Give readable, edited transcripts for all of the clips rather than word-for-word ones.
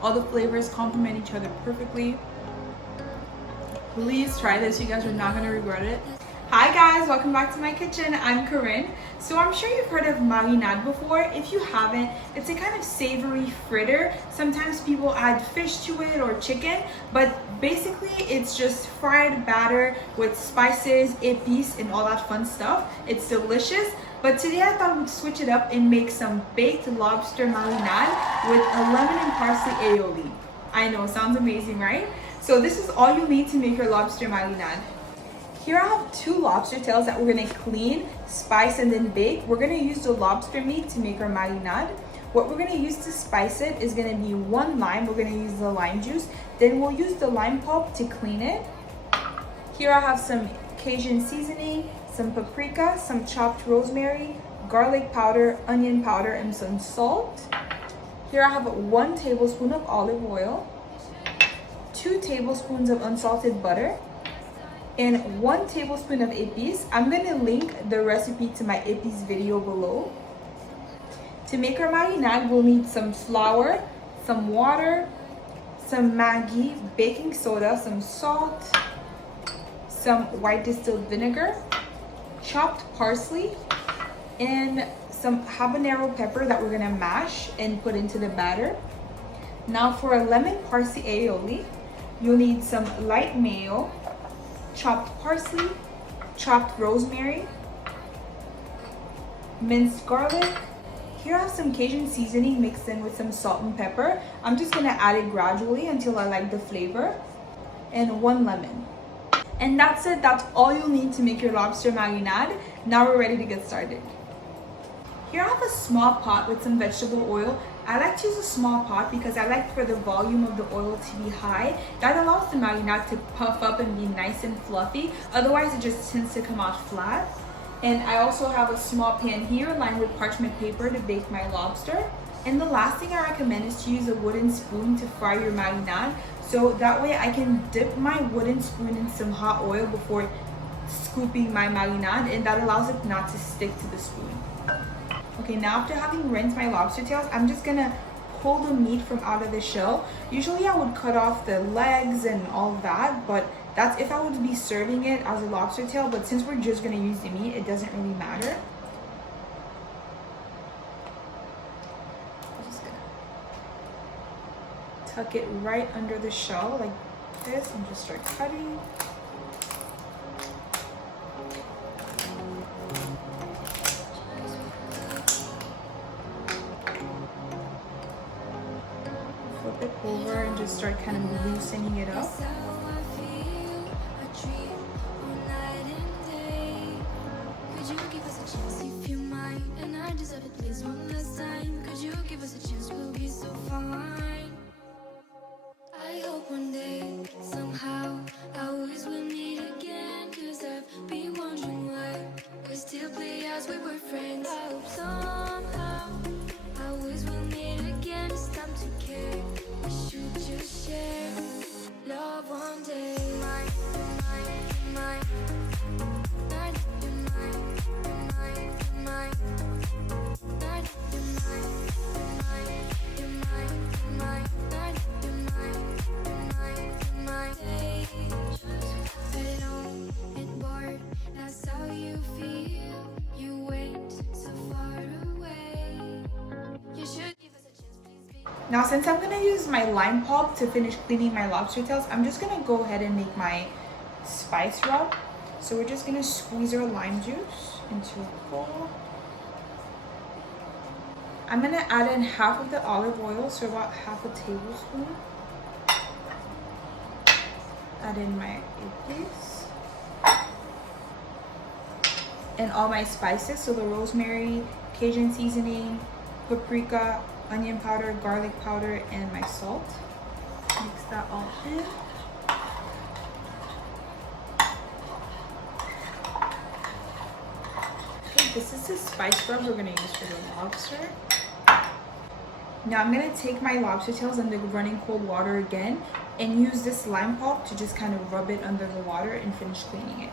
All the flavors complement each other perfectly. Please try this, you guys are not gonna regret it. Hi guys, welcome back to my kitchen. I'm Corinne. So I'm sure you've heard of marinade before. If you haven't, it's a kind of savory fritter. Sometimes people add fish to it or chicken, but basically it's just fried batter with spices, epis, and all that fun stuff. It's delicious. But today I thought we'd switch it up and make some baked lobster marinade with a lemon and parsley aioli. I know, sounds amazing, right? So this is all you need to make your lobster marinade. Here I have 2 lobster tails that we're gonna clean, spice, and then bake. We're gonna use the lobster meat to make our marinade. What we're gonna use to spice it is gonna be 1 lime. We're gonna use the lime juice. Then we'll use the lime pulp to clean it. Here I have some Cajun seasoning, some paprika, some chopped rosemary, garlic powder, onion powder, and some salt. Here I have 1 tablespoon of olive oil, 2 tablespoons of unsalted butter, and 1 tablespoon of epis. I'm gonna link the recipe to my epis video below. To make our marinade, we'll need some flour, some water, some maggi, baking soda, some salt, some white distilled vinegar, chopped parsley, and some habanero pepper that we're gonna mash and put into the batter. Now for a lemon parsley aioli, you'll need some light mayo, chopped parsley, chopped rosemary, minced garlic. Here I have some Cajun seasoning mixed in with some salt and pepper. I'm just gonna add it gradually until I like the flavor. And 1 lemon. And that's it, that's all you'll need to make your lobster marinade. Now we're ready to get started. Here I have a small pot with some vegetable oil. I like to use a small pot because I like for the volume of the oil to be high. That allows the marinade to puff up and be nice and fluffy. Otherwise it just tends to come out flat. And I also have a small pan here lined with parchment paper to bake my lobster. And the last thing I recommend is to use a wooden spoon to fry your marinade. So that way I can dip my wooden spoon in some hot oil before scooping my marinade, and that allows it not to stick to the spoon. Okay, now after having rinsed my lobster tails, I'm just gonna pull the meat from out of the shell. Usually I would cut off the legs and all of that, but that's if I would be serving it as a lobster tail. But since we're just gonna use the meat, it doesn't really matter. I'm just gonna tuck it right under the shell like this and just start cutting. Flip it over and just start kind of loosening it up. I hope one day, somehow, I always will meet again. 'Cause I've been wondering why we still play as we were friends. I hope somehow, I always will meet again. It's time to care, we should just share love one day. Mine, mine, mine, mine, you're mine, you're mine, you're mine, mine, you're mine, you're mine, you're mine, mine, you're mine. Now since I'm gonna use my lime pulp to finish cleaning my lobster tails, I'm just gonna go ahead and make my spice rub. So we're just gonna squeeze our lime juice into a bowl. I'm gonna add in half of the olive oil, so about half a tablespoon. Add in my epis and all my spices, so the rosemary, Cajun seasoning, paprika, onion powder, garlic powder, and my salt. Mix that all in. Okay, this is the spice rub we're gonna use for the lobster. Now I'm gonna take my lobster tails under running cold water again and use this lime pulp to just kind of rub it under the water and finish cleaning it.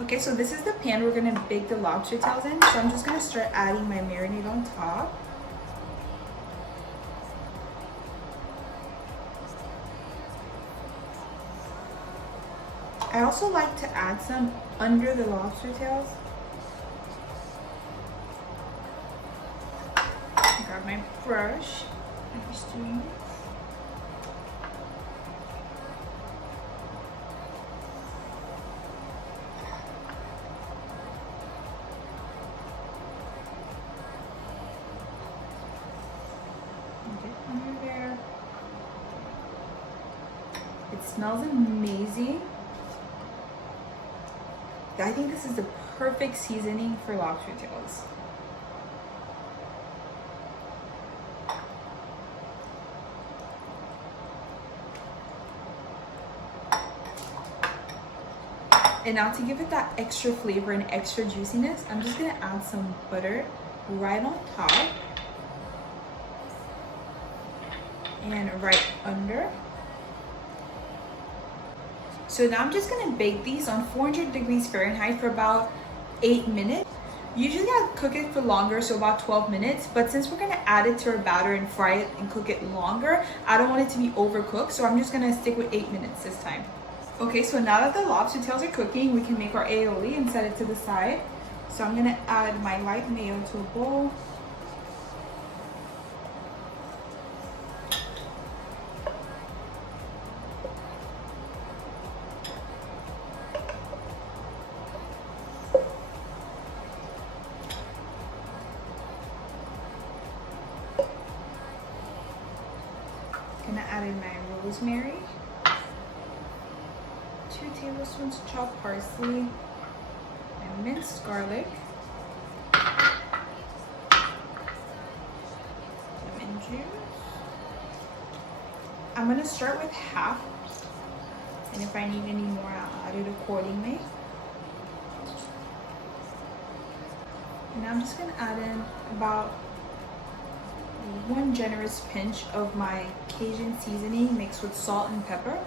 Okay, so this is the pan we're gonna bake the lobster tails in. So I'm just gonna start adding my marinade on top. I also like to add some under the lobster tails. Grab my brush. I'm just doing this. Get under there. It smells amazing. I think this is the perfect seasoning for lobster tails. And now to give it that extra flavor and extra juiciness, I'm just gonna add some butter right on top and right under. So now I'm just gonna bake these on 400 degrees Fahrenheit for about 8 minutes. Usually I cook it for longer, so about 12 minutes, but since we're gonna add it to our batter and fry it and cook it longer, I don't want it to be overcooked, so I'm just gonna stick with 8 minutes this time. Okay, so now that the lobster tails are cooking, we can make our aioli and set it to the side. So I'm gonna add my light mayo to a bowl. Gonna add in my rosemary. 2 tablespoons chopped parsley and minced garlic, lemon juice. I'm gonna start with half, and if I need any more, I'll add it accordingly. And I'm just gonna add in about 1 generous pinch of my Cajun seasoning mixed with salt and pepper.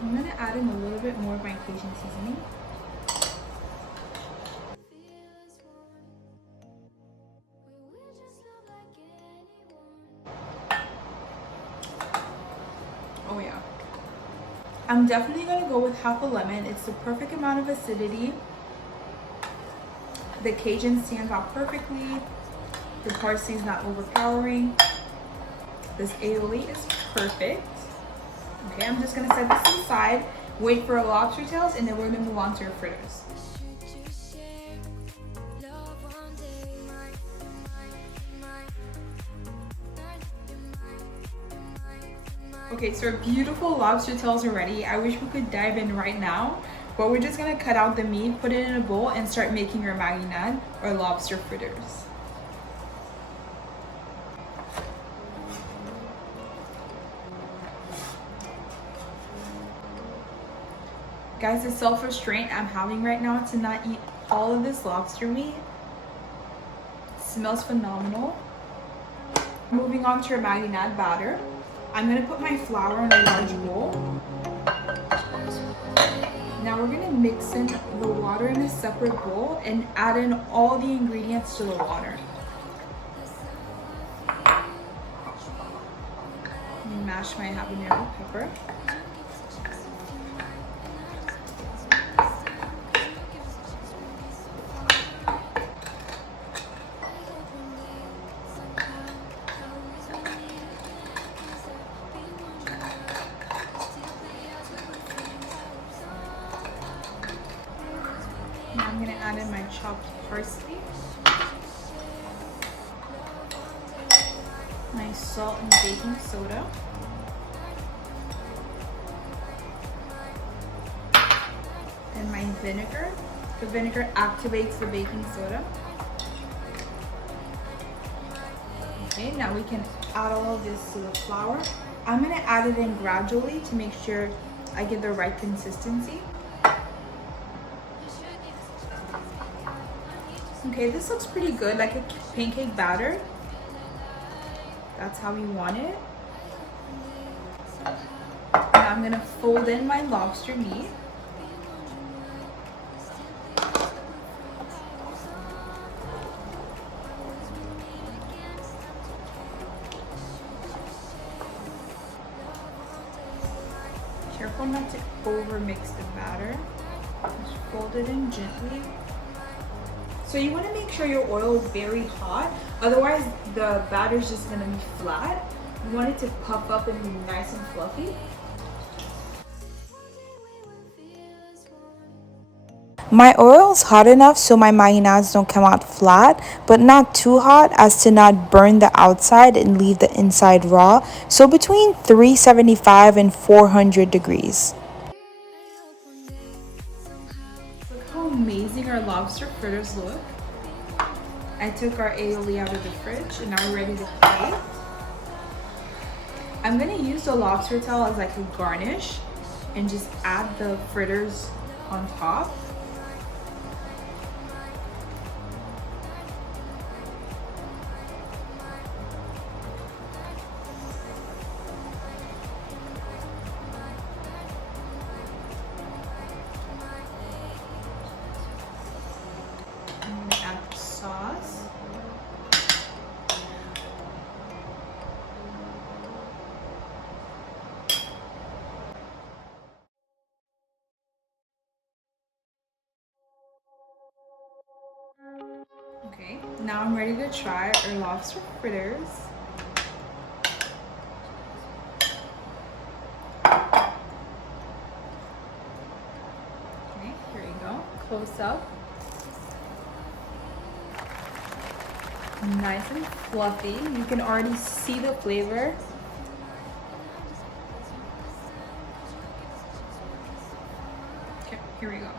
I'm gonna add in a little bit more of my Cajun seasoning. Oh yeah. I'm definitely gonna go with half a lemon. It's the perfect amount of acidity. The Cajun stands out perfectly. The parsley is not overpowering. This aioli is perfect. Okay, I'm just gonna set this aside, wait for our lobster tails, and then we're gonna move on to our fritters. Okay, so our beautiful lobster tails are ready. I wish we could dive in right now, but we're just gonna cut out the meat, put it in a bowl, and start making our marinade or lobster fritters. Guys, the self-restraint I'm having right now to not eat all of this lobster meat. It smells phenomenal. Moving on to our marinade batter. I'm gonna put my flour in a large bowl. Now we're gonna mix in the water in a separate bowl and add in all the ingredients to the water. Mash my habanero pepper. Now I'm going to add in my chopped parsley, my salt and baking soda, and my vinegar. The vinegar activates the baking soda. Okay, now we can add all of this to the flour. I'm going to add it in gradually to make sure I get the right consistency. Okay, this looks pretty good, like a pancake batter. That's how we want it. Now I'm gonna fold in my lobster meat. not to over mix the batter. Just fold it in gently. So you want to make sure your oil is very hot, otherwise the batter is just going to be flat. You want it to puff up and be nice and fluffy. My oil is hot enough so my marinades don't come out flat, but not too hot as to not burn the outside and leave the inside raw. So between 375 and 400 degrees. Look how amazing our lobster fritters look. I took our aioli out of the fridge and now we're ready to plate. I'm gonna use the lobster tail as like a garnish and just add the fritters on top. I'm gonna add the sauce. Okay, now I'm ready to try our lobster fritters. Okay, here we go. Close up. Nice and fluffy. You can already see the flavor. Okay, here we go.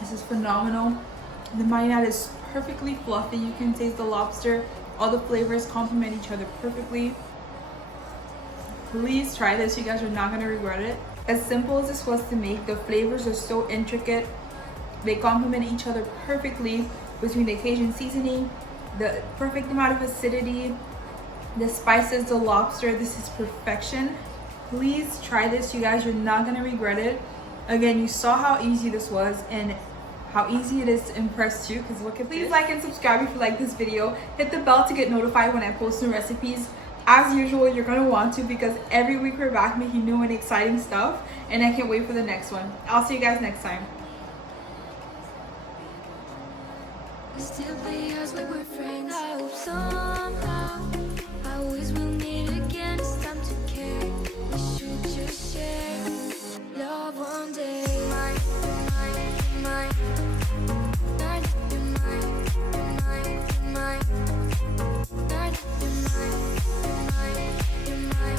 This is phenomenal. The marinade is perfectly fluffy. You can taste the lobster. All the flavors complement each other perfectly. Please try this. You guys are not going to regret it. As simple as this was to make, the flavors are so intricate. They complement each other perfectly between the Cajun seasoning, the perfect amount of acidity, the spices, the lobster. This is perfection. Please try this. You guys are not going to regret it. Again, you saw how easy this was and how easy it is to impress you, because look at this. Please like and subscribe if you like this video. Hit the bell to get notified when I post new recipes. As usual, you're going to want to, because every week we're back making new and exciting stuff, and I can't wait for the next one. I'll see you guys next time. Still be as we were friends. I hope somehow I always will meet again. It's time to care. We should just share love one day. Mine, mine, mine. Mine, you're mine, you're mine, you're mine. Mine, you're mine, you're mine, you're mine.